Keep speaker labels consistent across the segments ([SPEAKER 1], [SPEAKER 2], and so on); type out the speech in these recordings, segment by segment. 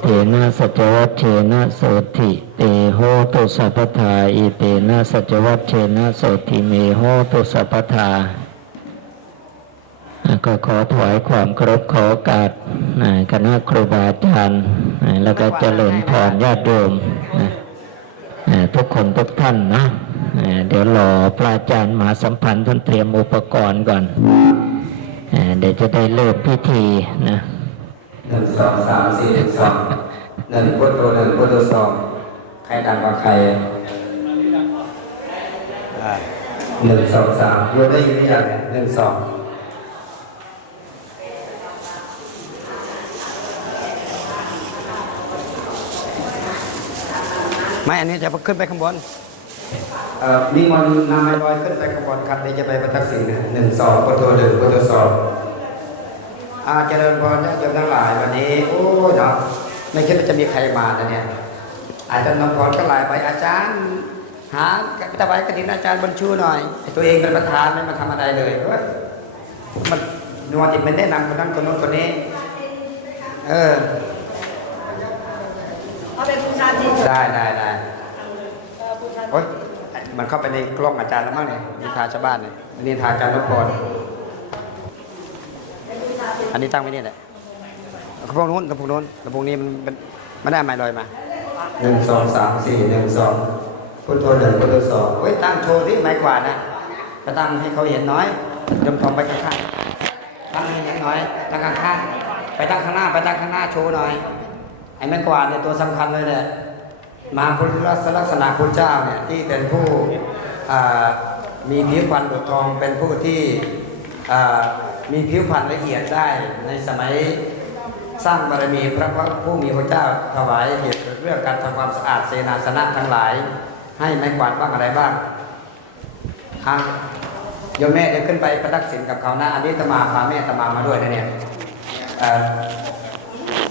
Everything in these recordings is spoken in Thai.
[SPEAKER 1] เตนะสัจวัตเชนะโสติเตโหตุสัพพทาอิเตนะสัจวัตเชนะโสติเมโหตุสัพพทาก็ขอถวายความเคารพขอโอกาสคณะครูบาอาจารย์แล้วก็เจริญพรญาติโยมทุกคนทุกท่านนะเดี๋ยวรอพระอาจารย์มาสัมพันธ์ท่านเตรียมอุปกรณ์ก่อนเดี๋ยวจะได้เริ่มพิธีนะ
[SPEAKER 2] หนึ่งสองสามสี่สองหนึ่งพุทโธหนึ่งพุทโธสองใครดังกว่าใครอ่าหนึ่งสองสามยกได้ยินหรือยังเนี่ยหนึ่งสองไม่อันนี้จะขึ้นไปข้างบนเอ่อนิมนต์นำไม้ลอยขึ้นไปข้างบนครับเดี๋ยวจะไปประทักษิณนะหนึ่งสองพุทโธหนึ่งพุทโธสอง อาเจริญพรญาติโยมทั้งหลายวันนี้ โอ้ยเนาะไม่คิดว่าจะมีใครมานะเนี่ย อาจารย์นพรก็หลายไปอาจารย์ หาตะไว้กระดินอาจารย์บนชูหน่อยไอ้ตัวเองเป็นประธานไม่มาทำอะไรเลยเฮ้ยมันนวจิตมันแนะนำคนนั้นคนนู้นคนนี้ เออ
[SPEAKER 3] เอาไปบูชาจิต
[SPEAKER 2] ได้ได้ได้
[SPEAKER 3] เออบูชา
[SPEAKER 2] โอ๊ยมันเข้าไปในกล้องอาจารย์แล้วมั้งเนี่ยนิทาชาวบ้านเนี่ยนิทาอาจารย์นพร อันนี้ตั้งไว้นี่แหละกระโปรงนู้นกระโปรงนู้นกระโปรงนี้มันมันไม่ได้ไม้ลอยมาหนึ่งสองสามสี่หนึ่งสองพุทโธหนึ่งพุทโธสองเฮ้ยตั้งโชว์ที่ไม้กวาดนะก็ตั้งให้เขาเห็นน้อยยมทองไปข้างๆตั้งให้เห็นน้อยตั้งข้างๆไปตั้งข้างหน้าไปตั้งข้างหน้าโชว์หน่อยไอ้ไม้กวาดเนี่ยตัวสำคัญเลยเนี่ยมหาพุทธลักษณะพุทธเจ้าเนี่ยที่เป็นผู้อ่ามีผิวพรรณดุจทองเป็นผู้ที่อ่า มีผิวพรรณละเอียดได้ในสมัยสร้างบารมีพระผู้มีพระเจ้าถวายเหตุเรื่องการทำความสะอาดเสนาสนะทั้งหลาย ให้ไม้กวาดบ้างอะไรบ้างทางโยมแม่เดี๋ยวขึ้นไปประทักษิณกับเขานะอันนี้ตมาพาแม่ตมามาด้วยนะเนี่ย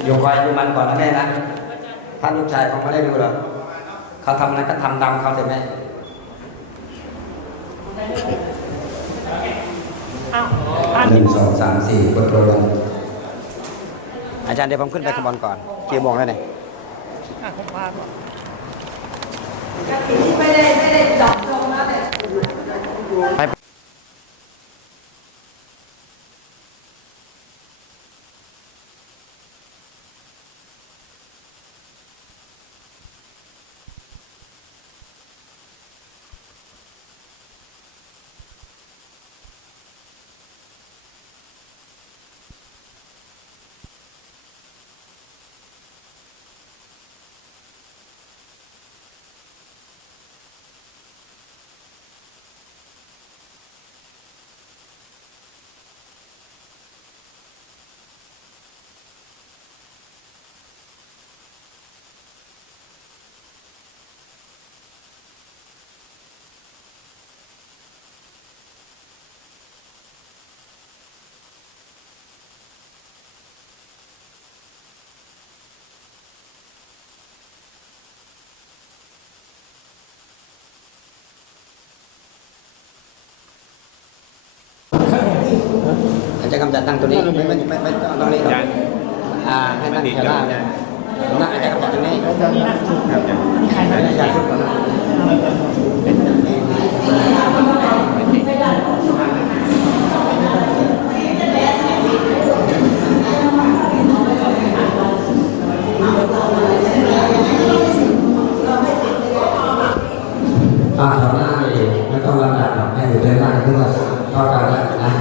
[SPEAKER 2] อยู่คอยดูมันก่อนนะแม่นะท่านลูกชายเขาไม่ได้ดูหรอเขาทำอะไรก็ทำตามเขาแต่ไหม
[SPEAKER 3] อ้าวอ่าน
[SPEAKER 2] หนึ่งสองสามสี่กดโปรลงอาจารย์เดี๋ยวผมขึ้นไปขางบวนก่อนกี่โมงแล้วเนี่ย
[SPEAKER 3] อะผมว่าก่อน
[SPEAKER 4] ไม่ได้ไม่ได้เจาะจงนะแต่
[SPEAKER 2] ไปอา จารย์กำจัดนั่งตัวนี้ไม่ไม่ไม่ไม่ต้องตรงนี้หรอกอ่าให้นั่งแถวหน้าเนี่ยนั่งอาจารย์กำจัดตรงนี้ใครอาจารย์พูดก่อนนะอ่าแถวหน้านี่ไม่ต้องลำดับหรอกให้อยู่แถวหน้าเพื่อเท่ากันแล้วนะ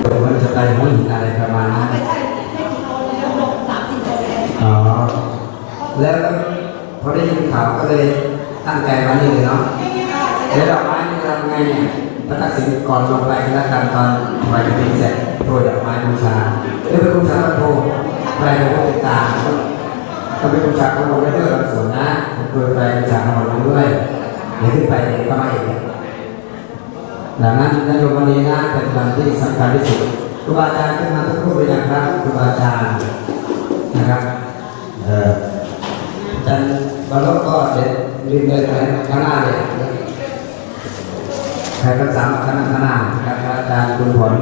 [SPEAKER 2] เดี๋ยวมันจะไปหุ้นอะไรประมาณนั้น อ๋อ แล้วพอได้ยินข่าวก็เลย ตั้งใจมานี่เลยเนาะเดี๋ยวดอกไม้นี่ทำไงเนี่ยพระตักสินก่อนลงไปก็แล้วกันตอนว้กระถิ่นเสร็จโปรยดอกไม้บูชาเดี๋ยวไปบูชาพระโพธิ์ไปในพระติดตามก็ไปบูชาพระโพธิ์ได้ด้วยบางส่วนนะโดยไปบูชาพระโพธิ์ด้วยเดี๋ยวขึ้นไปเองก็มาเองดังนั้นในโยมวันนี้นะเป็นวันที่สำคัญที่สุดครูบาอาจารย์ขึ้นมาทุกรูปเลยนะครับครูบาอาจารย์ นะครับเอ่ออาจารย์บาลก็เด็ดริมเลยข้างหน้าเลยใครรักษาข้างหน้าข้างหน้าครับอาจารย์คุณผล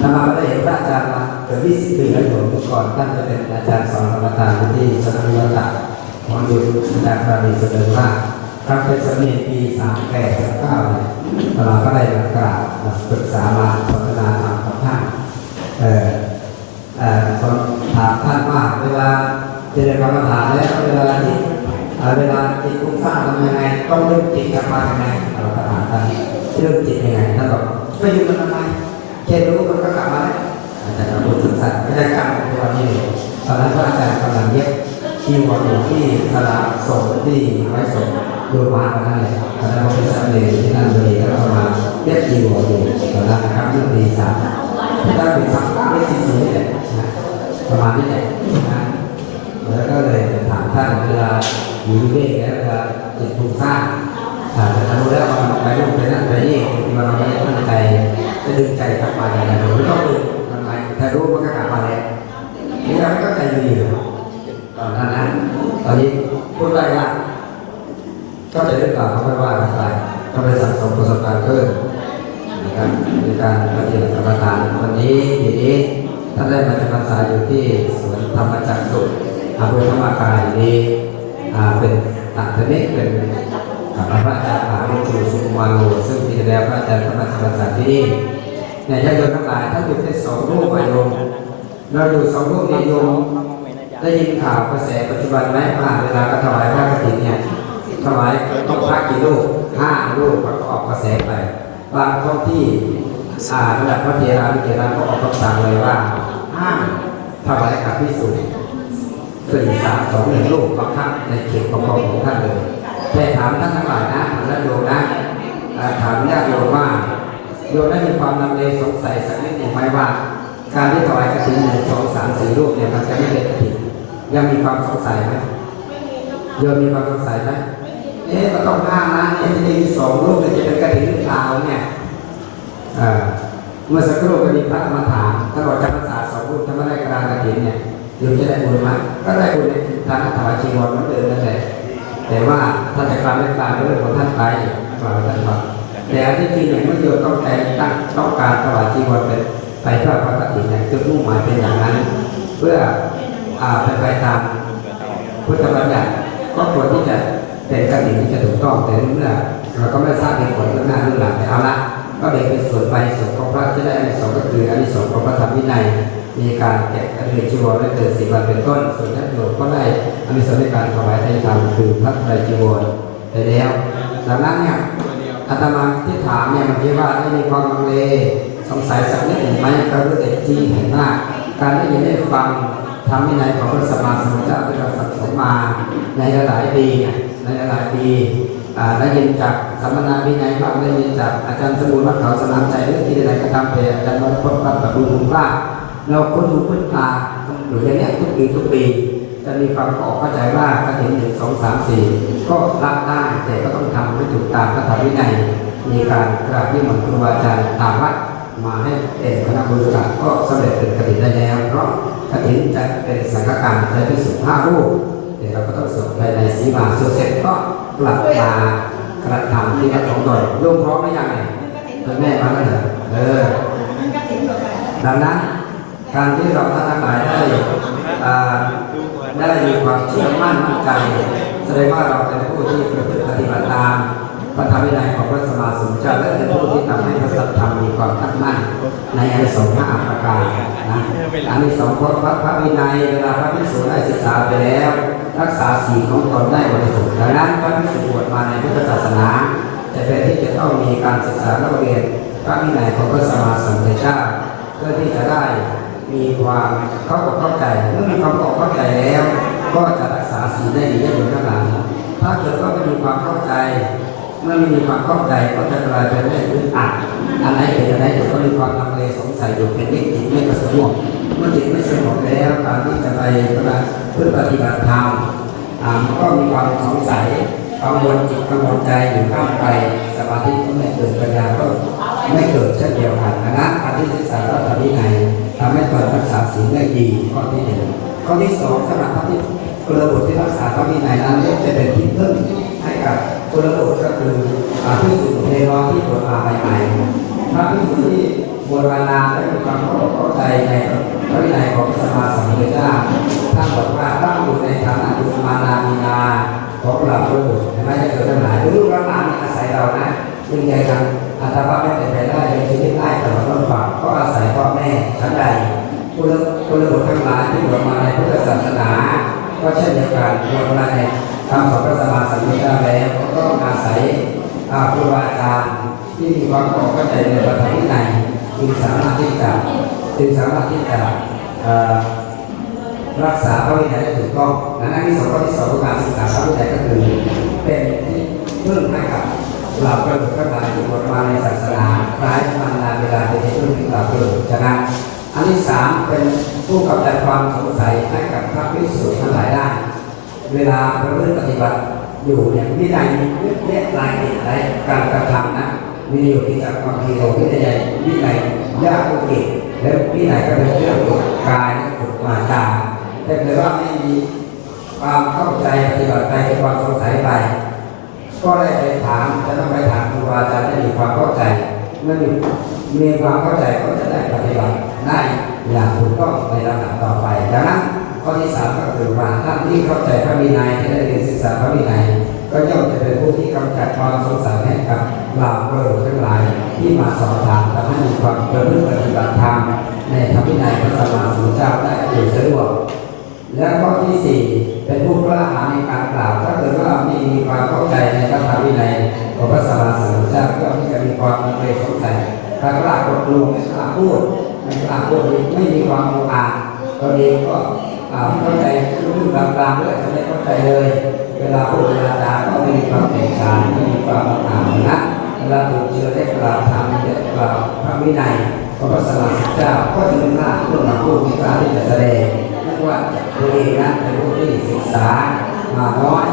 [SPEAKER 2] ถ้ามาไม่ได้เห็นพระอาจารย์มาจกือบ20ปีแล้วผมก่อนท่านจะเป็นอาจารย์สอนกรรมฐานที่สำนักวิทยาศาสตร์ของดูอาจารย์ปราณีเสนอว่าครับเป็นสมัยปี38 39เก้าเนี่ยเราก็ได้มากราบมาปรึกษามาพัฒนาธรรมกับท่านเอ่อเอ่อคนถามท่านว่าเวลาเจริญกรรมฐานแล้วเวลาจิตเอ่เวลา จิตฟุ้านทำยังไงต้องเริ่มจิตกลับมายังไงเราถามท่านเริ่มจิตยังไงท่านบอกไม่อยู่มันทำไมแค่รู้มันก็กลับมาแล้วอาจารย์พูดถึงสัตว์ไม่ได้กรรมในตัวนี้ตอนนั้นพระอาจารย์กำลังเย็บที่วออยู่ที่สลาส่งที่ไว้ส่งโยมาวันนั้นเลยตอนนั้นเราเป็นสามเณรที่นั่นเลยแล้วก็มาเย็บจีวรอยู่ตอนนั้นนะครับเรื่องปีสามที่ตั้งเป็นสามไม่สี่สี่นี่แหละนะประมาณนี้แหละนะแล้วก็เลยถามท่านเวลา อยู่วิเวกแล้วเวลาจิตถูกสร้างอ่าแต่ถ้ารู้แล้วว่ามันไปนู่นไปนั่นไปนี่บางทีเราไม่ตั้งใจจะดึงใจกลับมาอย่างไรเราไม่ต้องดึงทำไมถ้ารู้มันก็กลับมาแล้วนี่เราก็ใจดีอยู่ตอนนั้นตอนนี้พูดได้ละก็จะเรื่องกล่าวเขาไม่ว่ากันไปก็ไปสั่งสมประสบการณ์เพิ่มนะครับในการปฏิบัติกรรมฐานวันนี้ทีนี้ท่านได้มาจำพรรษาอยู่ที่สวนธรรมจักรสุขอำเภอธรรมกายนี้ เป็นตักเทนิเป็นกับพระอาจารย์มหาวิจูสุมาโลซึ่งปีที่แล้วพระอาจารย์ก็มาจำพรรษาที่นี่เนี่ยญาติโยมทั้งหลายถ้าอยู่แค่สองรูปอะโยมเราอยู่สองรูปนี่โยมได้ยินข่าวกระแสปัจจุบันไหมว่าเวลาก็ถวายพระกฐินเนี่ยถวายต้องพระกี่ลูกห้าลูกก็ออกกระแสไปบางท้องที่อ่าระดับพระเทรานุเทราก็ออกคำสั่งเลยว่าห้ามถวายกับพิสุ สี่สามสองหนึ่งลูกบังคับในเขตปกครองของท่านเลยแต่ถามท่านทั้งหลายนะถามญาติโยมนะถามญาติโยมว่าโยมได้มีความลังเลสงสัยสักนิดหนึ่งไหมว่า การที่ถวายกระถิ่นหนึ่งสองสามสี่รูปเนี่ยมันจะไม่เป็นกระถิ่นยังมีความสงสัยไหมโยมมีความสงสัยไหมเอ๊ะก็ต้องห้ามนะเนี่ยที่ได้มีสองรูปจะเป็นกระถิ่นหรือเปล่าเนี่ยเมื่อสักครู่ก็มีพระมาถามถ้าบอกจำพรรษาสองรูปถ้าไมได้กระดานกระถิ่นเนี่ย โยมจะได้บุญไหมก็ได้บุญในทางถวายชีวรมือนเดิมนั่นแหละแต่ว่าถ้าจะกลารไม่กลารเป็นเรื่องของท่านไปกลาวท่านว่าแต่อันที่จริงเนี่ยเมื่อโยมต้องใจตั้งต้องการถวายจีวรเป็นไปเพื่อพระกฐินเนี่ยจุดมุ่งหมายเป็นอย่างนั้น เพื่ออ่าเป็นไปตามพุทธบัญญัติก็ควรที่จะเป็นกฐินที่จะถูกต้องแต่เมื่อเราก็ไม่ทราบเหตุผลเรื่องหน้าเรื่องหลังแต่เอาละก็แบ่งเป็นส่วนไปส่วนของพระจะได้อันที่สองก็คืออันที่สองของพระธรรมวินัย มีการแกะกระถิ่นจีวรและเกิดสีวันเป็นต้น ส่วนญาติโยมก็ได้อันที่สองในการถวายทายธรรมคือพระไตรจีวรไปแล้วดังนั้นเนี่ยอาตมาที่ถามเนี่ยมันคิดว่าได้มีความลังเลสงสัยสักนิดหนึ่งไหมก็รู้แต่จริงเห็นว่าการได้ยินได้ฟังทำวินัยของพระสัมมาสัมพุทธเจ้าที่เราสั่งสมมาในหลายปีเนี่ยในหลายปีได้ยินจากสัมมนาวินัยบ้างได้ยินจากอาจารย์สมุนวัดเขาสนามใจหรือที่ใดๆก็ตามแต่อาจารย์วรพจน์ปัตตบุญคุณว่า เราคนหูคนตาอยู่อย่างเนี้ยทุกปีทุกปี จะมีความออกเข้าใจว่ากระถิ่นหนึ่งสองสามสี่ก็รับได้แต่ก็ต้องทำให้ถูกตามพระธรรมวินัยมีการกราบนิมนต์ครูอาจารย์ตามวัดมาให้เป็นคณะบริการก็สำเร็จเป็นกระถิ่นได้แล้ว เพราะกระถิ่นจะเป็นสังฆกรรมใช้พิสุห้ารูปเดี๋ยวเราก็ต้องสวดภายในสีมาสวดเสร็จก็กลับมากระทำที่วัดของตนโยมพร้อมไหมยังไงคุณแม่มาแล้วเหรอเออดังนั้น การที่เราท่านทั้งหลายได้ได้มีความเชื่อมั่นมั่นใจ แสดงว่าเราเป็นผู้ที่ประพฤติปฏิบัติตามพระธรรมวินัยของพระสมมาสมุทรเจ้าและเป็นผู้ที่ทำให้พระสัทธรรมมีความตั้งมั่นในอานิสงส์ห้าประการนะอานิสงส์ของพระพระวินัยเวลาพระภิกษุได้ศึกษาไปแล้ว รักษาศีลของตนได้บริสุทธิ์ดังนั้นพระภิกษุบวชมาในพุทธศาสนาจะเป็นที่จะต้องมีการศึกษาและเรียนพระวินัยของพระสมมาสมุทรเจ้าเพื่อที่จะได้ มีความเข้าอกเข้าใจเมื่อมีความเข้าอกเข้าใจแล้ว ก็จะรักษาศีลได้ดีได้ผลข้างหลังถ้าเกิดว่าไม่มีความเข้าใจเมื่อไม่มีความเข้าใจก็จะกลายเป็นเรื่องอึดอัดอันไหนเป็นอันไหนเดี๋ยวก็มีความลังเลสงสัยอยู่เป็นนิดจิตไม่กระสวงเมื่อจิตไม่สงบแล้วการที่จะไปเพื่อปฏิบัติธรรมอ่ามันก็มีความสงสัยกังวลจิตกังวลใจอยู่ข้ามไปสมาธิก็ไม่เกิดปัญญาก็ไม่เกิดเช่นเดียวกันดังนั้นการที่ศึกษาพระธรรมวินัย ทำให้ตนรักษาศีลได้ดีข้อที่หนึ่งข้อที่สองสำหรับพระที่กุลบุตรที่รักษาพระวินัยนั้นจะเป็นที่พึ่งให้กับกุลบุตรก็คืออาที่สุดเทวาที่บวชมาใหม่พระที่สุดที่บวรนาและมีความเข้าใจในพระวินัยของสมาสัมพุทธเจ้าท่านบอกว่าตั้งอยู่ในฐานะอยู่มานามีนาของเราพระบุตรไม่ใช่เกิดทั้งหลายรูปร่างนี้อาศัยเรานะจึงใจกันอัตภาพไม่เป็นไปได้ในชีวิตได้ตลอด แม่ชั้นใดคุณคุณบุตรทั้งหลายที่บวชมาในพุทธศาสนา ก็เช่นเดียวกันบวชมาในคำสอนพระสัมมาสัมพุทธเจ้าแล้วก็ต้องอาศัยอาครูบาอาจารย์ที่มีความเข้าใจในพระธรรมวินัยจึงสามารถที่จะจึงสามารถที่จะรักษาพระวินัยได้ถูกต้องและหน้าที่สองข้อที่สองของการศึกษาพระวินัยก็คือเป็นที่พึ่งให้กับ เหล่ากระดูกทั้งหลายที่บวชมาในศาสนาคล้ายมันานเวลาเป็นที่พึ่งให้เหล่ากระดูกฉะนั้นอันที่สามเป็นผู้กำจัดความสงสัยให้กับพระภิกษุทั้งหลายได้ เวลาประพฤติปฏิบัติอยู่เนี่ยวินัยมีเรียกรายละเอียดอะไรการกระทำนะมีอยู่ที่จากความทีโรวินัยวินัยยากอุกิจแล้ววินัยก็เป็นเรื่องฝึกกายฝึกวาจาแต่เกิดว่าไม่มีความเข้าใจปฏิบัติไปความสงสัยไป ก็ได้ไปถามจะต้องไปถามครูบาอาจารย์ให้มีความเข้าใจเมื่อมีมีความเข้าใจก็จะได้ปฏิบัติได้อย่างถูกต้องในลำดับต่อไปดังนั้นข้อที่สามก็คือว่าท่านที่เข้าใจพระวินัยที่ได้เรียนศึกษาพระวินัยก็ย่อมจะเป็นผู้ที่กำจัดความสงสัยให้กับเหล่าประโยชน์ทั้งหลาย ที่มาสอบถามและให้มีความประพฤติปฏิบัติธรรมในธรรมวินัยพระสัมมาสัมพุทธเจ้าได้โดยสะดวกและข้อที่สี่ ไม่กล้าพูดไม่มีความโมอาตัวเองก็เข้าใจรุ่นกลางๆด้วยจะไม่เข้าใจเลย เวลาพูดเวลาจาก็ไม่มีความแตกต่างไม่มีความอ่านนะเวลาถูกเชื้อได้กล่าวธรรมได้กล่าวพระวินัยพระสัมมาสัมพุทธเจ้าก็จะเป็นหน้าที่อมาพูดมีการที่จะแสดงไม่ว่าตัวเองนะเป็นผู้ที่ศึกษามาน้อย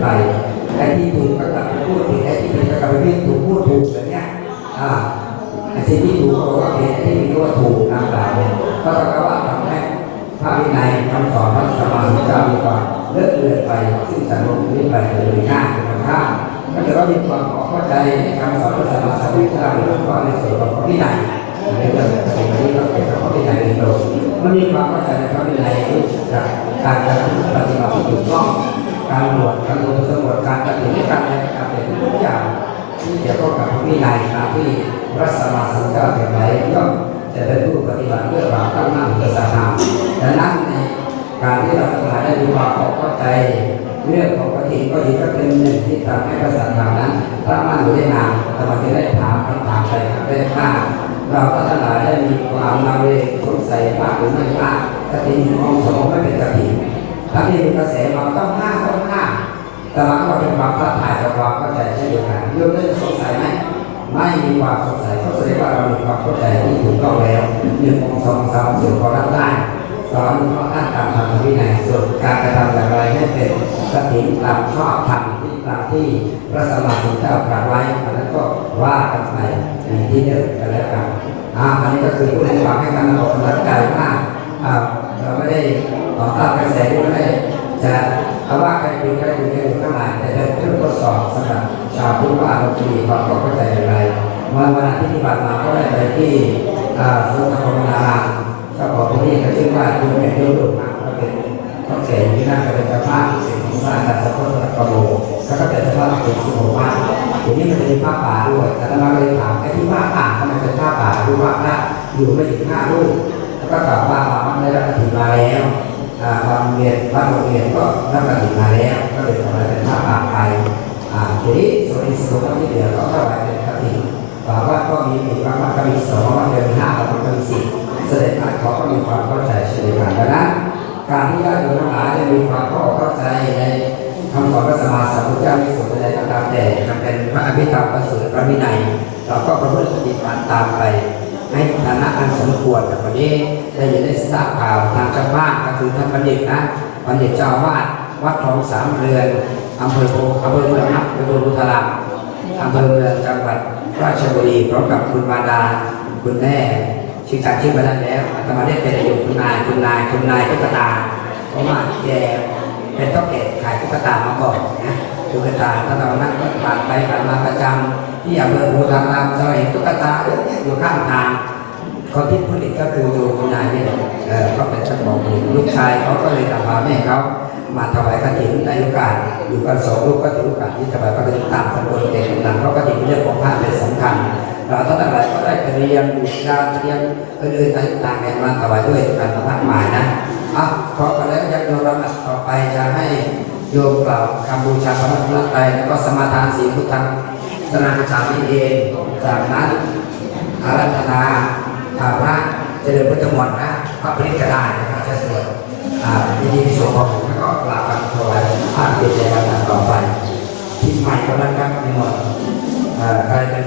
[SPEAKER 2] ไปไอ้ที่ถูกก็กลับไปพูดผิดไอ้ที่ผิดก็กลับไปผิดถูกพูดถูกแบบเนี้ยอ่าไอ้สิ่งที่ถูกก็บอกว่าผิดไอ้ที่ผิดก็ว่าถูกนำกล่าวเลยก็ต้องการว่าทำให้พระวินัยคำสอนพระสัมมาสัมพุทธเจ้ามีความเลิศเลือนไปซึ่งสังคมนี้ไปโดยง่ายเป็นธรรมชาติถ้าเกิดว่ามีความเข้าใจในคำสอนพระสัมมาสัมพุทธเจ้าหรือว่าในส่วนของพระวินัยในเรื่องปฏิบัติก็เป็นพระวินัยโดยตรงมันมีความเข้าใจในพระวินัยจักการการปฏิบัติที่ถูกต้อง การบวชการลงสมวดการปฏิบัติการในการเป็นทุกอย่างที่เกี่ยวข้องกับวินัยตามที่พระสัมมาสัมพุทธเจ้าเขียนไว้ย่อมจะเป็นผู้ปฏิบัติเพื่อความตั้งมั่นเพื่อศรัทธาดังนั้นในการที่เราทั้งหลายได้มีความเข้าใจเรื่องของปฏิก็ดีก็เป็นหนึ่งที่ทำให้พระสัทธานั้นตั้งมั่นอยู่ได้นานแต่มาที่ได้ถามคำถามไปได้มากเราก็ทั้งหลายได้มีความลังเลสงสัยมากหรือไม่มากกติมองสมองไม่เป็นกติถ้าที่มีกระแสมาต้องห้าต้องห้าแต่มันก็เป็นความท้าทายกับความเข้าใจเช่นเดียวกันโยมได้สงสัยไหมไม่มีความสงสัยก็แสดงว่าเรามีความเข้าใจที่ถูกต้องแล้วหนึ่งองสองสามสี่พอรับได้สอนเพราะท่านตามธรรมวินัยส่วนการกระทำอย่างไรให้เป็นสติตามชอบธรรมที่ตามที่พระสัมมาสัมพุทธเจ้าตรัสไว้อันนั้นก็ว่ากันไปในที่เดิมกันแล้วกันอ่าอันนี้ก็คือผู้ที่ฟังให้การออกกำลังกายมากอ่าเราไม่ได้ ต่อต้านกระแสไม่ได้จะเอาว่าใครเป็นใครอยู่ในหมู่ทั้งหลายแต่เป็นเครื่องทดสอบสำหรับชาวพุทธว่าเราจะมีความเข้าใจอย่างไรวันวันทิตย์ที่ผ่านมาก็ได้ไปที่อ่าสุนทรภรนารามเจ้าของที่นี่ก็ชื่อว่าคุณแม่ยดุมาก็เป็นข้าเสียที่นั่นก็เป็นเจ้าภาพสิ่งของบ้านแต่สะพานกระโหลกแล้วก็เป็นเจ้าภาพเป็นสุโขทัยทีนี้มันจะมีผ้าป่าด้วยแต่ถ้ามาเลยถามไอ้ที่ผ้าป่าทำไมเป็นผ้าป่าดูว่าพระอยู่ไม่ถึงห้ารูปแล้วก็ตอบว่ามันได้รับถึงมาแล้ว อ่าบางเรียนบางโรงเรียนก็รับการศึกษาแล้วก็เลยทำอะไรเป็นภาพป่าไปอ่าทีนี้ส่วนอีกส่วนที่เหลือก็เข้าไปเป็นคติบอกว่าก็มีมีบางวันก็มีสองบางวันก็มีห้าบางวันก็มีสิบแสดงว่าเขาก็มีความเข้าใจเช่นเดียวกันดังนั้นการที่ญาติโยมทั้งหลายได้มีความเข้าใจในคำสอนพระสัมมาสัมพุทธเจ้าในส่วนใดก็ตามแต่มันเป็นพระอภิธรรมประเสริฐพระวินัยเราก็ประพฤติปฏิบัติตามไป ให้ฐานะอันสมควรแต่วันนี้ได้ยินได้ทราบข่าวทางชาวบ้านก็คือท่านบัณฑิตนะบัณฑิตเจ้าวาดวัดคลองสามเรือนอำเภอโพอำเภอเมืองนะอำเภอพุทธารามอำเภอเมืองจังหวัดราชบุรีพร้อมกับคุณมาดาคุณแม่ชื่อจากชื่อมาได้แล้วอาตมาเรียกเป็นอายุคุณนายคุณนายคุณนายตุ๊กตาเพราะว่าแกเป็นต้องเก็บขายตุ๊กตามาก่อนนะ ตุ๊กตาถ้าเรานั่งรถผ่านไปผ่านมาประจำที่อำเภอโพธารามเราเห็นตุ๊กตาเยอะแยะอยู่ข้างทางคนที่ผลิตก็คือโยมนายนี่แหละเออก็เป็นเจ้าของลูกชายเขาก็เลยนำพาแม่เขามาถวายกฐินในโอกาสอยู่กันสองลูกก็ถือโอกาสที่ถวายกฐินตามตำบลเด็กกำลังเพรากฐินเป็นเรื่องของพระเป็นสำคัญเราทั้งหลายก็ได้เตรียมบุญญาเตรียมอื่นๆต่างๆเนี่ยมาถวายด้วยกันมากมายนะอะขอกันแล้วยังโยมลำดับต่อไปจะให้ โยมกล่าวคำบูชาพระรัตนตรัยแล้วก็สมาทานศีลพุทธังสนาสามีเองจากนั้นอารัธนาอ่าพระเจริญพุทธมนต์นะพระปริกได้นะครับจะสวดอ่าพิธีพิโสของผมแล้วก็กราบกันถวายพระเดชในวันต่อไปที่ใหม่ก็แล้วครับในหมดอ่าใครจะ